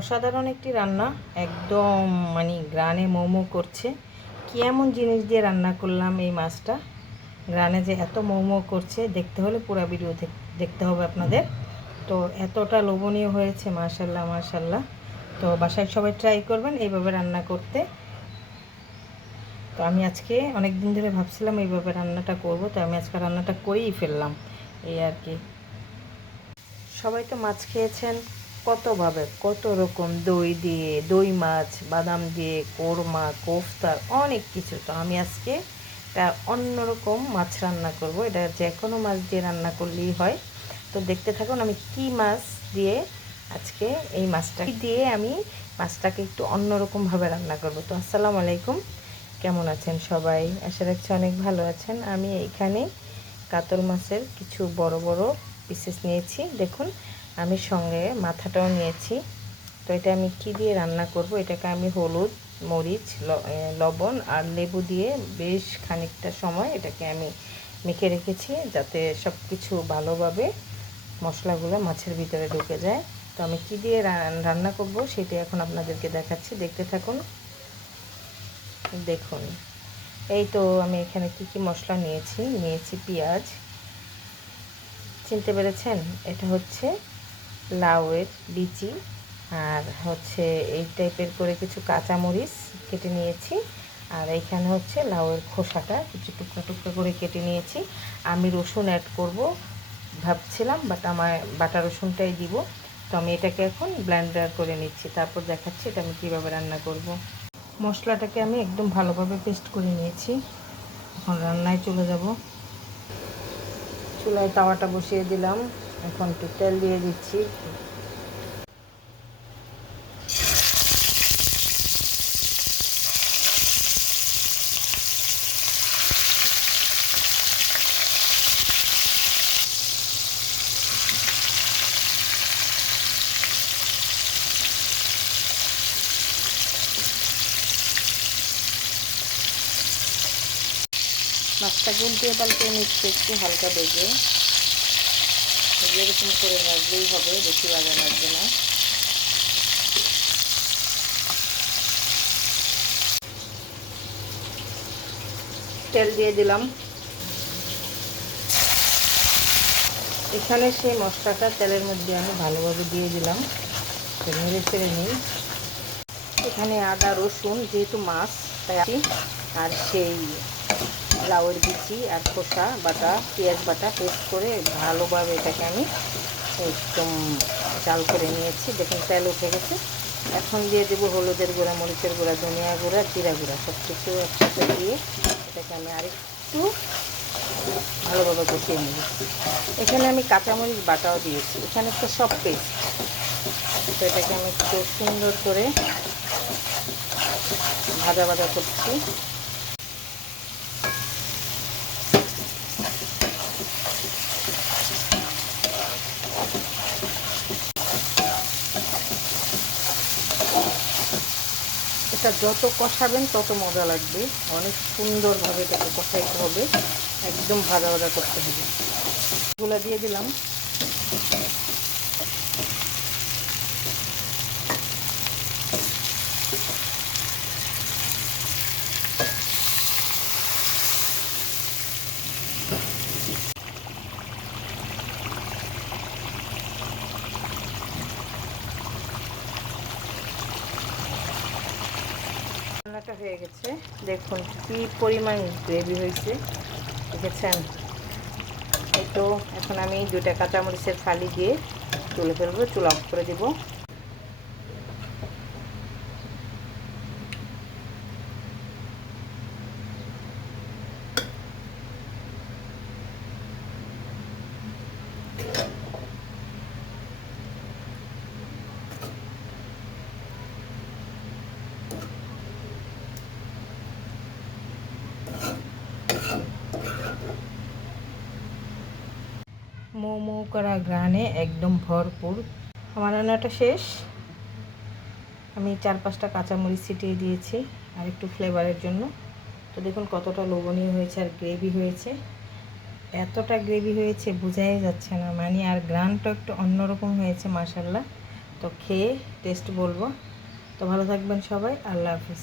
অসাধারণ একটি রান্না, একদম মানে গ্রানে মোমো করছে। কি এমন জিনিস দিয়ে রান্না করলাম এই মাছটা, গ্রানে যে এত মোমো করছে, দেখতে হলে পুরো ভিডিও দেখতে হবে আপনাদের। তো এতটা লোভনীয় হয়েছে, মাশাল্লাহ মাশাল্লাহ। তো বাসায় সবাই ট্রাই করবেন এইভাবে রান্না করতে। তো আমি আজকে অনেক দিন ধরে ভাবছিলাম এইভাবে রান্নাটা করব, তো আমি আজকে রান্নাটা করেই ফেললাম, এই আর কি। সবাই তো মাছ খেয়েছেন কতভাবে, কত রকম, দই দিয়ে, দই মাছ, বাদাম দিয়ে, কোরমা, কোফতা, অনেক কিছু। তো আমি আজকে একটা অন্যরকম মাছ রান্না করব। এটা যে কোনো মাছ দিয়ে রান্না করলেই হয়। তো দেখতে থাকুন আমি কি মাছ দিয়ে আজকে, এই মাছটা দিয়ে আমি মাছটাকে একটু অন্যরকমভাবে রান্না করব। তো আসসালামু আলাইকুম, কেমন আছেন সবাই? আশা রাখছি অনেক ভালো আছেন। আমি এইখানে কাতল মাছের কিছু বড় বড় পিসেস নিয়েছি, দেখুন। আমি সঙ্গে মাথাটাও নিয়েছি। তো এটা আমি কি দিয়ে রান্না করব, এটাকে আমি হলুদ, মরিচ, লবণ আর লেবু দিয়ে বেশ খানিকটা সময় এটাকে আমি মেখে রেখেছি, যাতে সব কিছু ভালোভাবে মশলাগুলো মাছের ভিতরে ঢুকে যায়। তো আমি কি দিয়ে রান্না করব সেটা এখন আপনাদেরকে দেখাচ্ছি, দেখতে থাকুন। দেখুন, এই তো আমি এখানে কি মশলা নিয়েছি পেঁয়াজ, চিনতে পেরেছেন? এটা হচ্ছে লাউয়ের বিচি, আর হচ্ছে এই টাইপের করে কিছু কাঁচামরিচ কেটে নিয়েছি, আর এইখানে হচ্ছে লাউয়ের খোসাটা কিছু টুকরা টুকরা করে কেটে নিয়েছি। আমি রসুন অ্যাড করব ভাবছিলাম, বাট আমার বাটা রসুনটাই দিব। তো আমি এটাকে এখন ব্লেন্ডার করে নিচ্ছি, তারপর দেখাচ্ছি এটা আমি কীভাবে রান্না করব। মশলাটাকে আমি একদম ভালোভাবে পেস্ট করে নিয়েছি। এখন রান্নায় চলে যাব। চুলায় তাওয়াটা বসিয়ে দিলাম, এখন একটু তেল দিয়ে দিচ্ছি। মাছটাকে উল্টিয়ে পাল্টে নিচ্ছে একটু হালকা বেজে, এরকম করে ভাজলেই হবে, বেশি ভাজা লাগবে না। তেল দিয়ে দিলাম, এখানে সেই মশলাটা তেলের মধ্যে আমি ভালোভাবে দিয়ে দিলাম, নেড়ে চেড়ে নিই। এখানে আদা রসুন, যেহেতু মাছ তাই, আর সেই লাউয়ের বিচি আর খোসা বাটা, পেঁয়াজ বাটা পেস্ট করে ভালোভাবে এটাকে আমি একদম জাল করে নিয়েছি। দেখুন তেল উঠে গেছে। এখন দিয়ে দেবো হলুদের গুঁড়া, মরিচের গুঁড়া, ধনিয়া গুঁড়া, জিরা গুঁড়া, সব কিছু একসাথে দিয়ে এটাকে আমি আরেকটু ভালোভাবে কষিয়ে নেব। এখানে আমি কাঁচামরিচ বাটাও দিয়েছি, এখানে তো সব পেস্ট। তো এটাকে আমি একটু সুন্দর করে ভাজা ভাজা করছি। এটা যত কষাবেন তত মজা লাগবে, অনেক সুন্দরভাবে এটাকে কষাইতে হবে, একদম ভাজা ভাজা করতে হবে। এগুলো দিয়ে দিলাম। রান্নাটা হয়ে গেছে, দেখুন কি পরিমাণ গ্রেভি হয়েছে, দেখেছেন? এই তো এখন আমি 2টা কাঁচামরিচের ফালি দিয়ে তুলে ফেলবো, চুলা অফ করে দেবো। মোমো করা গ্রানে একদম ভরপুর। আমার রান্নাটা শেষ, আমি 4-5টা কাঁচামরিচ ছিটিয়ে দিয়েছি আর একটু ফ্লেভারের জন্য। তো দেখুন কতটা লোভনীয় হয়েছে, আর গ্রেভি হয়েছে, এতটা গ্রেভি হয়েছে বোঝাই যাচ্ছে না, মানে আর গ্রানটা একটু অন্যরকম হয়েছে, মাশাল্লাহ। তো তো খেয়ে টেস্ট বলবো। তো ভালো থাকবেন সবাই, আল্লাহ হাফিজ।